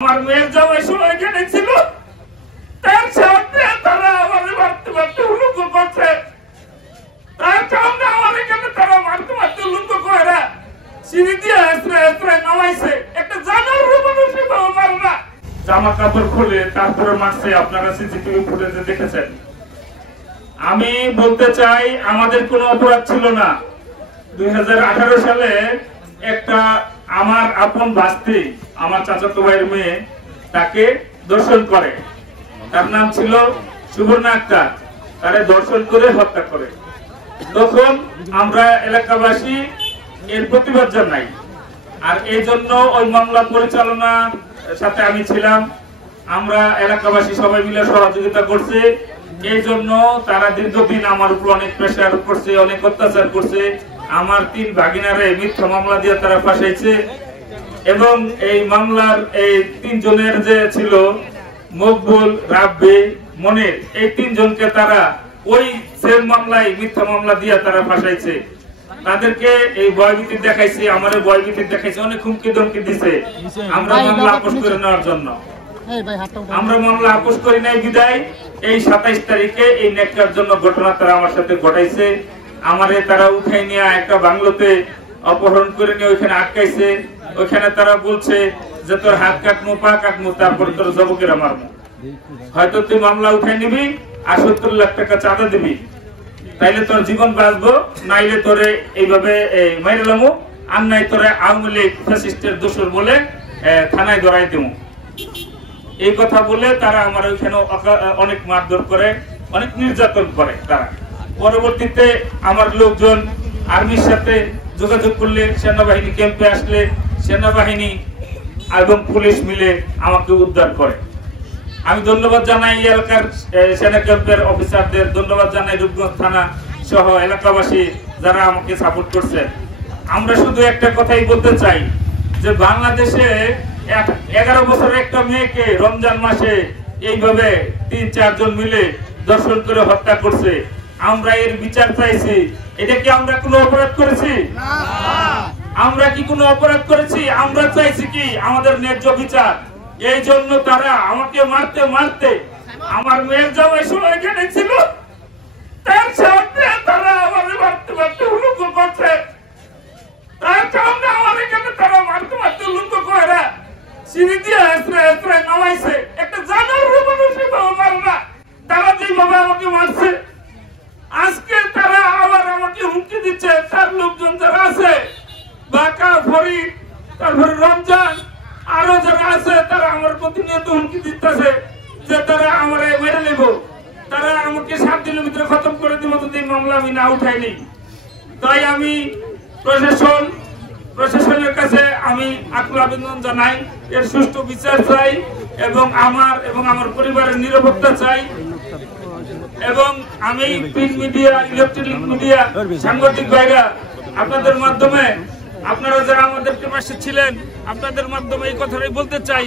আমার মেয়ের জামাই সময় এখানে ছিল, তার সামনে তারা আমাদের মারতে মারতে হুলুঙ্গ করছে, তার সামনে আমার এখানে তারা মারতে মারতে হুলুঙ্গ করে সিঁড়ি দিয়ে এসরে নামাইছে। একটা জানার মানুষ মারে না, জামা কাপড় খুলে তারপরে মারছে। আপনারা সিসিটিভি ফুটেজে দেখেছেন। আমি বলতে চাই আমাদের কোনো অপরাধ ছিল না। 2018 সালে একটা আমার আপন ভাস্তি, আমার চাচাতো ভাইয়ের মেয়ে, তাকে দর্শন করে। তার নাম ছিল সুবর্ণা আক্তার। তারে দর্শন করে হত্যা করে। তখন আমরা এলাকাবাসী এর প্রতিবাদ জানাই, আর এই জন্য ওই মামলা পরিচালনার সাথে আমি ছিলাম। আমরা এলাকাবাসী সবাই মিলে সহযোগিতা করছে। এই জন্য তারা দীর্ঘদিন আমার উপর অনেক প্রেসার করছে, অনেক অত্যাচার করছে। আমার 3 ভাগিনারে মিথ্যা মামলা দিয়ে তারা ফাঁসাইছে। এবং এই মামলার এই 3 জনের যে ছিল, মকবুল, রাব্বি, মনির, এই 3 জনকে তারা ওই সেম মামলায় মিথ্যা মামলা দিয়ে তারা ফাঁসাইছে। তাদেরকে এই ভয়ভীতি দেখাইছে, আমাদের ভয়ভীতি দেখাইছে, অনেক হুমকি ধমকি দিছে আমরা মামলা আপোষ করে নেওয়ার জন্য। আমরা মামলা আপোষ করি নাই বিদায় এই 27 তারিখে এই নেককার জন্য ঘটনা তারা আমার সাথে ঘটাইছে। আমারে তারা উঠাই নিয়ে একটা বাংলোতে অপহরণ করে নিয়ে ওইখানে আটকাইছে। ওইখানে তারা বলছে যে তোর হাত কাটমু, পা কাটমু, তারপর তোর জবকেরা মারমু। হয়তো তুই মামলা উঠাই নিবি আর 70 লাখ টাকা চাঁদা দিবি, তাইলে তোর জীবন বাঁচবো, নাইলে তোরে এইভাবে মাইরে লামু, আর নাই তোরে আওয়ামী লীগ ফ্যাসিস্টের দোষর বলে থানায় ধরাই দেবো। এই কথা বলে তারা আমার ওইখানে অনেক মারধর করে, অনেক নির্যাতন করে। তারা পরবর্তীতে আমার লোকজন আর্মির সাথে যোগাযোগ করলে, সেনাবাহিনী ক্যাম্পে আসলে সেনাবাহিনী এবং পুলিশ মিলে আমাকে উদ্ধার করে। আমি ধন্যবাদ জানাই এলাকার সেনা ক্যাম্পের অফিসারদের, ধন্যবাদ জানাই রূপগঞ্জ থানা সহ এলাকাবাসী যারা আমাকে সাপোর্ট করছে। আমরা শুধু একটা কথাই বলতে চাই যে বাংলাদেশে 11 বছরের একটা মেয়েকে রমজান মাসে এইভাবে 3-4 জন মিলে দর্শন করে হত্যা করছে। আমরা এর বিচার চাইছি। এটা কি আমরা কোনো অপরাধ করেছি? আমরা কি কোনো অপরাধ করেছি? আমরা চাইছি কি আমাদের ন্যায্য বিচার। এই জন্য তারা আমাকে মারতে মারতে, আমার মেয়ের জামাই সময় এখানে ছিল, তার সামনে তারা আমাদের মারতে মারতে হুলুঙ্গ করছে, তার সামনে আমার এখানে তারা মারতে মারতে হুলুঙ্গ করে সিঁড়ি দিয়ে এসরে নামাইছে। একটা জানার মানুষ মারে না, তারা যেভাবে আমাকে মারছে, আজকে তারা আবার আমাকে হুমকি দিচ্ছে। তার লোকজন যারা আছে, বাঁকা, ফরিদ, তারপরে রমজান, আরো যারা আছে, তারা আমার প্রতিনিয়ত হুমকি দিতেছে যে তারা আমার মেরে নেব, তারা আমাকে 7 দিনের ভিতরে খতম করে দিব যদি মামলা আমি না উঠাইনি। তাই আমি প্রশাসনের কাছে আমি আকুল আবেদন জানাই, এর সুষ্ঠু বিচার চাই এবং আমার পরিবারের নিরাপত্তা চাই। এবং আমি প্রিন্ট মিডিয়া, ইলেকট্রনিক মিডিয়া, সাংবাদিক ভাইরা, আপনাদের মাধ্যমে, আপনারা যারা আমাদেরকে পাশে ছিলেন, আপনাদের মাধ্যমে এই কথাটাই বলতে চাই।